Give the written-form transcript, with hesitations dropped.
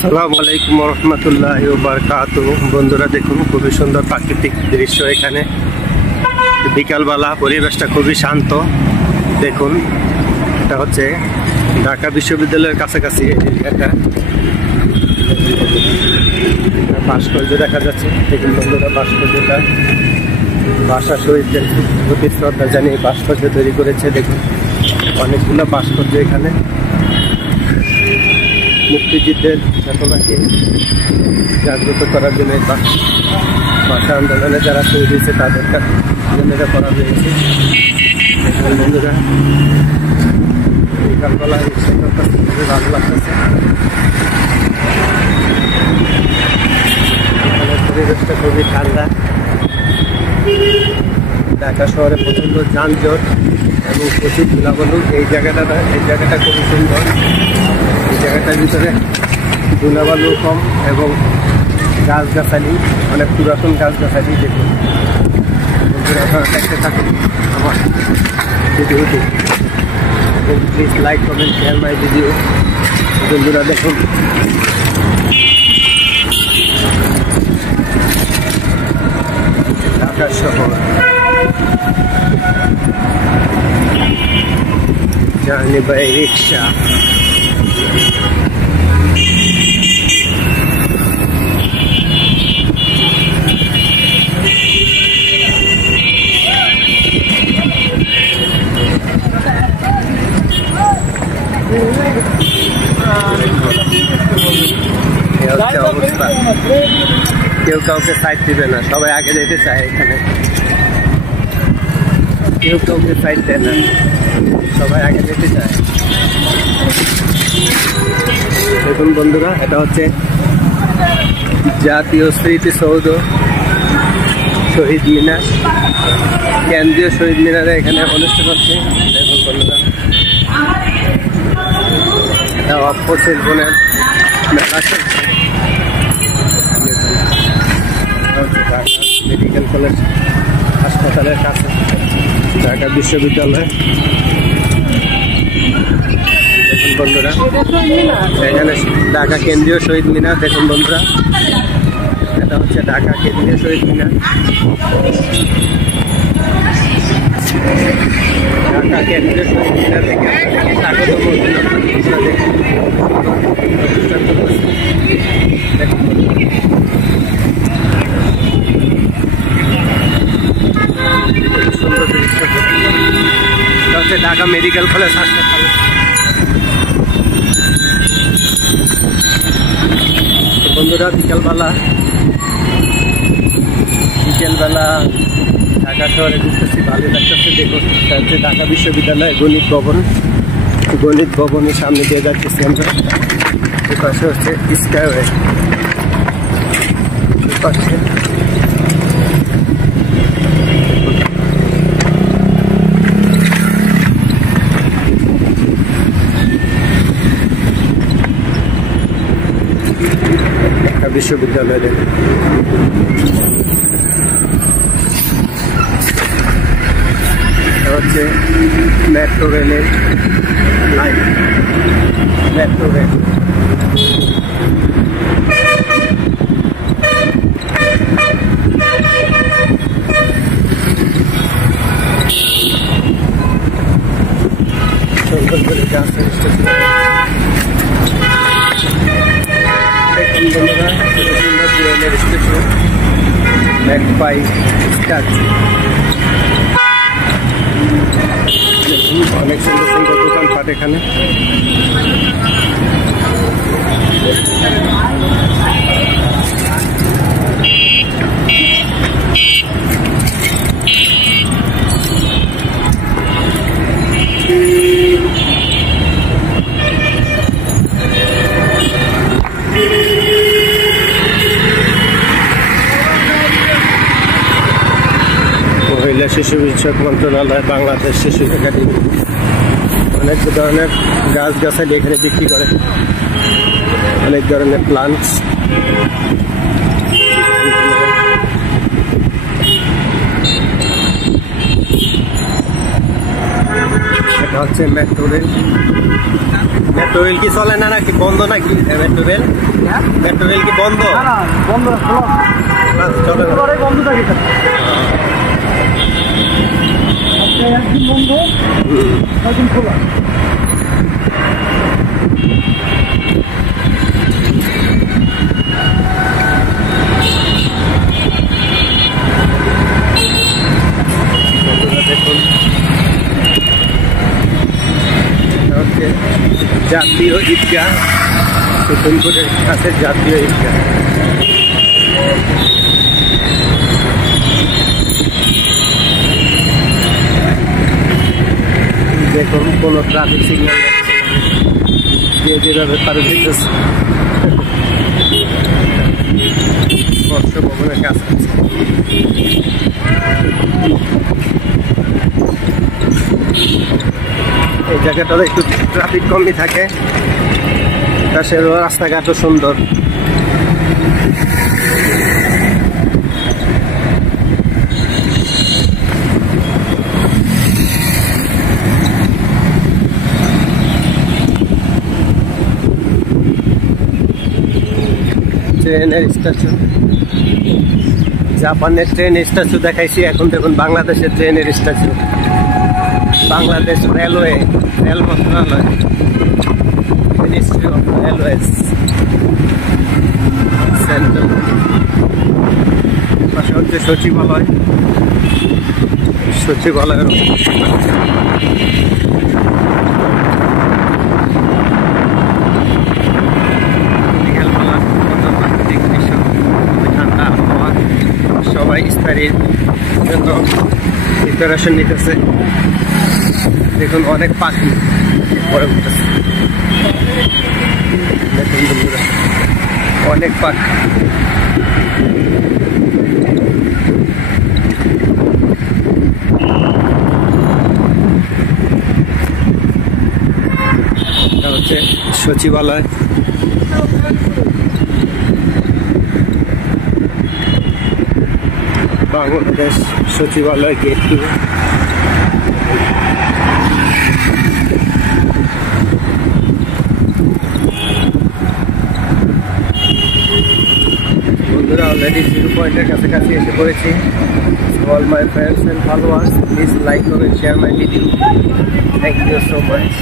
আসসালামু আলাইকুম রহমতুল্লাহি ওয়া বারাকাতুহু। বন্ধুরা দেখুন, খুবই সুন্দর প্রাকৃতিক দৃশ্য। এখানে বিকালবেলা পরিবেশটা খুবই শান্ত। দেখুন, এটা হচ্ছে ঢাকা বিশ্ববিদ্যালয়ের কাছাকাছি একটা ভাস্কর্য দেখা যাচ্ছে। দেখুন বন্ধুরা, ভাস্কর্যটা ভাষা শহীদদের প্রতি শ্রদ্ধা জানিয়ে ভাস্কর্য তৈরি করেছে। দেখুন, অনেকগুলো ভাস্কর্য এখানে মুক্তিযুদ্ধের চেতনাকে জাগ্রত করার জন্য ভাষা আন্দোলনে যারা শহীদ হয়েছে তাদের জন্য এটা করা হয়েছে। বন্ধুরা, বিকালবেলা খুবই ভালো লাগতেছে। এখানে পরিবেশটা খুবই ঠান্ডা। ঢাকা শহরে প্রচণ্ড যানজট এবং প্রচুর ধুলাবালু। এই জায়গাটা খুবই সুন্দর। এই জায়গাটার ভিতরে ধুলাবালু কম এবং গাছগাছালি, অনেক পুরাতন গাছগাছালি। দেখুন বন্ধুরা, আপনারা দেখতে থাকুন আমার ভিডিওটি এবং please like comment share my video. বন্ধুরা দেখুন, ঢাকা শহর জার্নি বাই রিক্সা। অবস্থা, কেউ কাউকে সাইড দিবে না, সবাই আগে যেতে চায়। এখানে কেউ কাউকে সাইড দেয় না, সবাই আগে যেতে চায়। দেখুন বন্ধুরা, এটা হচ্ছে জাতীয় স্মৃতিসৌধ, শহীদ মিনার, কেন্দ্রীয় শহীদ মিনারে এখানে অনুষ্ঠান হচ্ছে। দেখুন বন্ধুরা, এটা অফসেল বোনের মেলা চলছে। মেডিকেল কলেজ হাসপাতালের কাছে ঢাকা বিশ্ববিদ্যালয়। দেখুন বন্ধুরা, এখানে ঢাকা কেন্দ্রীয় শহীদ মিনার। দেখুন বন্ধুরা, এটা হচ্ছে ঢাকা কেন্দ্রীয় শহীদ মিনার। ঢাকা কেন্দ্রীয় শহীদ মিনার থেকে স্বাগত সুন্দর দৃশ্য। এটা হচ্ছে ঢাকা মেডিকেল কলেজ হাসপাতাল। বন্ধুরা, বিকেলবেলা ঢাকা শহরে ঘুরতেছি, ভালো লাগতেছে। দেখুন, এটা হচ্ছে ঢাকা বিশ্ববিদ্যালয় গণিত ভবনের সামনে দিয়ে যাচ্ছি আমরা। এপাশে হচ্ছে স্কাইওয়ে, এপাশে ঢাকা বিশ্ববিদ্যালয়। দেখুন হচ্ছে মেট্রো রেলের লাইন, মেট্রো রেল। সুন্দর করে গাছের স্টেশন। দেখুন বন্ধুরা, সুন্দর রেলের স্টেশন, ম্যাকপাই স্ট্যাচু। অনেক সুন্দর সুন্দর দোকানপাট এখানে। মহিলা শিশু বিষয়ক মন্ত্রণালয়, বাংলাদেশ শিশু একাডেমি। অনেক ধরনের গাছগাছালি এখানে বিক্রি করে, অনেক ধরনের প্লান্টস। এটা হচ্ছে মেট্রো রেল। মেট্রো রেল কি চলে না নাকি বন্ধ নাকি? মেট্রো রেল কি বন্ধ? বন্ধ চলে বন্ধ থাকে একদিন বন্ধ একদিন খোলা। দেখুন হচ্ছে জাতীয় ঈদগাহ, সুপ্রিমকোর্টের কাছে জাতীয় ঈদগাহ। দেখুন কোনো ট্রাফিক সিগন্যাল যে যেভাবে পারে দিতেছে। বর্ষ ভবনের কাছাকাছি এই জায়গাটাতে একটু ট্রাফিক কমই থাকে, পাশের রাস্তাঘাটও সুন্দর। ট্রেনের স্টেশন, জাপানের ট্রেন স্ট্যাচু দেখাইছি, এখন দেখুন বাংলাদেশের ট্রেনের স্ট্যাচু। বাংলাদেশ রেলওয়ে, রেল মন্ত্রণালয়, মিনিস্ট্রি অফ রেলওয়েজ সেন্ট্রাল। পাশে হচ্ছে সচিবালয়, সচিবালয়ের ঠান্ডা আবহাওয়া, সবাই ইফতারির জন্য প্রিপারেশন নিতেছে। দেখুন অনেক পাখি পরে উঠতেছে, দেখুন বন্ধুরা অনেক পাখি। এটা হচ্ছে সচিবালয়। বাংলাদেশ সচিবালয় গেট 2। বন্ধুরা অলরেডি 0 পয়েন্টের কাছাকাছি এসে পড়েছি। All my friends and followers, please like, comment, share my video. Thank you so much.